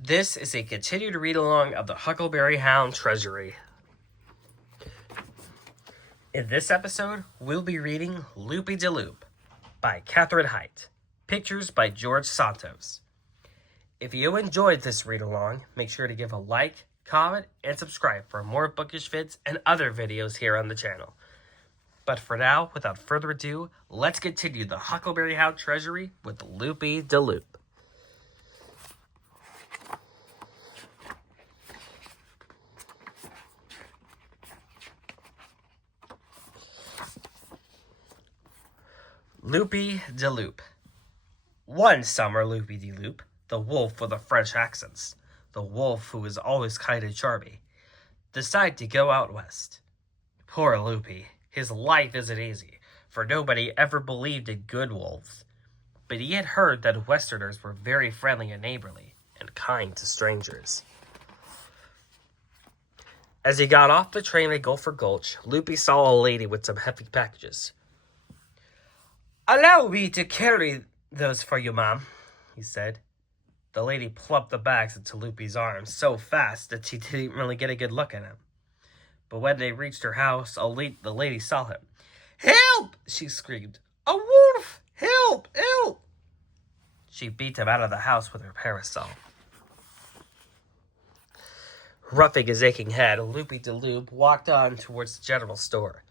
This is a continued read-along of the Huckleberry Hound Treasury. In this episode, we'll be reading Loopy de Loop by Catherine Height. Pictures by George Santos. If you enjoyed this read-along, make sure to give a like, comment, and subscribe for more bookish vids and other videos here on the channel. But for now, without further ado, let's continue the Huckleberry Hound Treasury with Loopy de Loop. Loopy de Loop. One summer, Loopy de Loop, the wolf with the French accents, the wolf who is always kind and charming, decided to go out west. Poor Loopy, his life isn't easy, for nobody ever believed in good wolves. But he had heard that Westerners were very friendly and neighborly, and kind to strangers. As he got off the train at Gopher Gulch, Loopy saw a lady with some heavy packages. "Allow me to carry those for you, ma'am," he said. The lady plumped the bags into Loopy's arms so fast that she didn't really get a good look at him. But when they reached her house, the lady saw him. "Help!" she screamed. "A wolf! Help! Help!" She beat him out of the house with her parasol. Roughing his aching head, Loopy de Loop walked on towards the general store.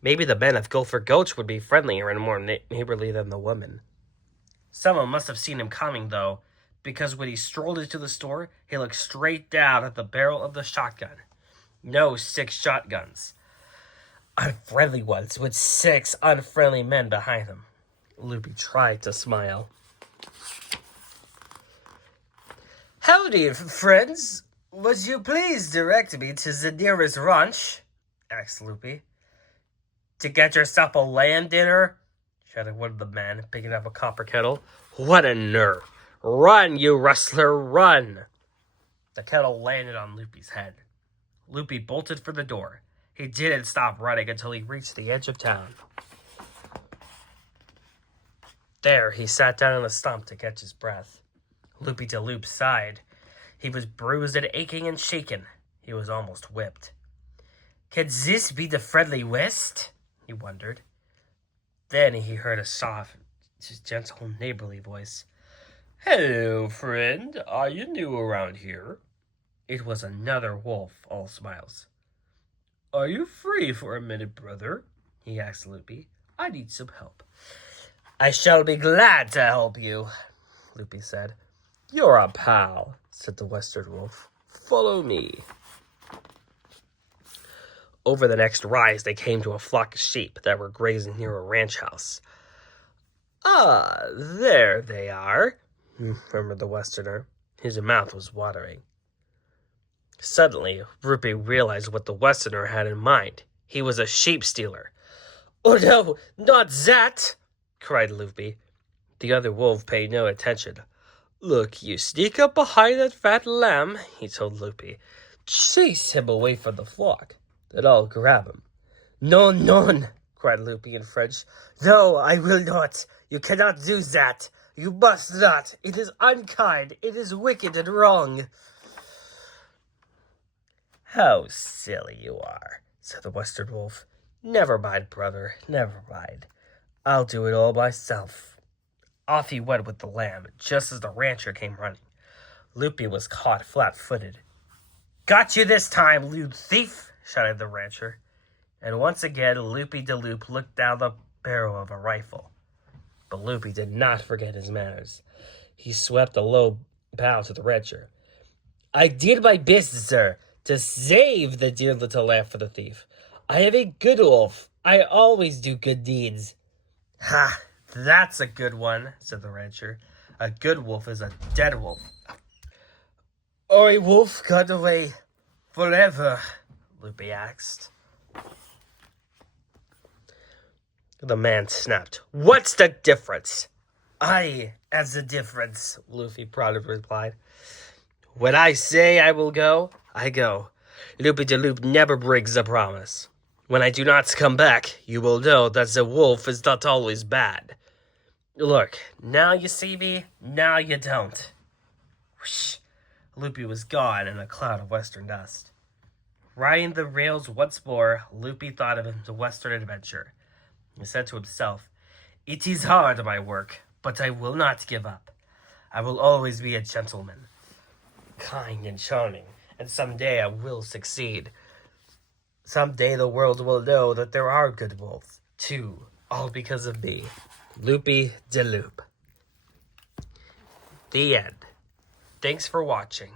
Maybe the men of Gopher Gulch would be friendlier and more neighborly than the women. Someone must have seen him coming, though, because when he strolled into the store, he looked straight down at the barrel of the shotgun. No 6 shotguns. Unfriendly ones with 6 unfriendly men behind them. Loopy tried to smile. "Howdy, friends. Would you please direct me to the nearest ranch?" asked Loopy. "To get yourself a lamb dinner?" shouted one of the men, picking up a copper kettle. "What a nerve! Run, you rustler, run!" The kettle landed on Loopy's head. Loopy bolted for the door. He didn't stop running until he reached the edge of town. There, he sat down on a stump to catch his breath. Loopy de Loop sighed. He was bruised and aching and shaken. He was almost whipped. Could this be the friendly West? He wondered. Then he heard a soft, gentle, neighborly voice. "Hello, friend. Are you new around here?" It was another wolf, all smiles. "Are you free for a minute, brother?" he asked Loopy. "I need some help." "I shall be glad to help you," Loopy said. "You're a pal," said the Western wolf. "Follow me." Over the next rise, they came to a flock of sheep that were grazing near a ranch house. "Ah, there they are," murmured the Westerner. His mouth was watering. Suddenly, Loopy realized what the Westerner had in mind. He was a sheep stealer. "Oh no, not that!" cried Loopy. The other wolf paid no attention. "Look, you sneak up behind that fat lamb," he told Loopy. "Chase him away from the flock. Then I'll grab him." "Non, non," cried Loopy in French. "No, I will not. You cannot do that. You must not. It is unkind. It is wicked and wrong." "How silly you are," said the Western wolf. "Never mind, brother, never mind. I'll do it all myself." Off he went with the lamb, just as the rancher came running. Loopy was caught flat-footed. "Got you this time, you thief!" shouted the rancher. And once again, Loopy de Loop looked down the barrel of a rifle. But Loopy did not forget his manners. He swept a low bow to the rancher. "I did my best, sir, to save the dear little lamb for the thief. I am a good wolf. I always do good deeds." "Ha! That's a good one," said the rancher. "A good wolf is a dead wolf." "Or a wolf got away forever?" Loopy asked. The man snapped. "What's the difference?" "I am the difference," Loopy proudly replied. "When I say I will go, I go. Loopy de Loop never breaks a promise. When I do not come back, you will know that the wolf is not always bad. Look, now you see me, now you don't." Whoosh. Loopy was gone in a cloud of western dust. Riding the rails once more, Loopy thought of his western adventure. He said to himself, "It is hard, my work, but I will not give up. I will always be a gentleman, kind and charming, and someday I will succeed. Someday the world will know that there are good wolves, too, all because of me." Loopy de Loop. The end. Thanks for watching.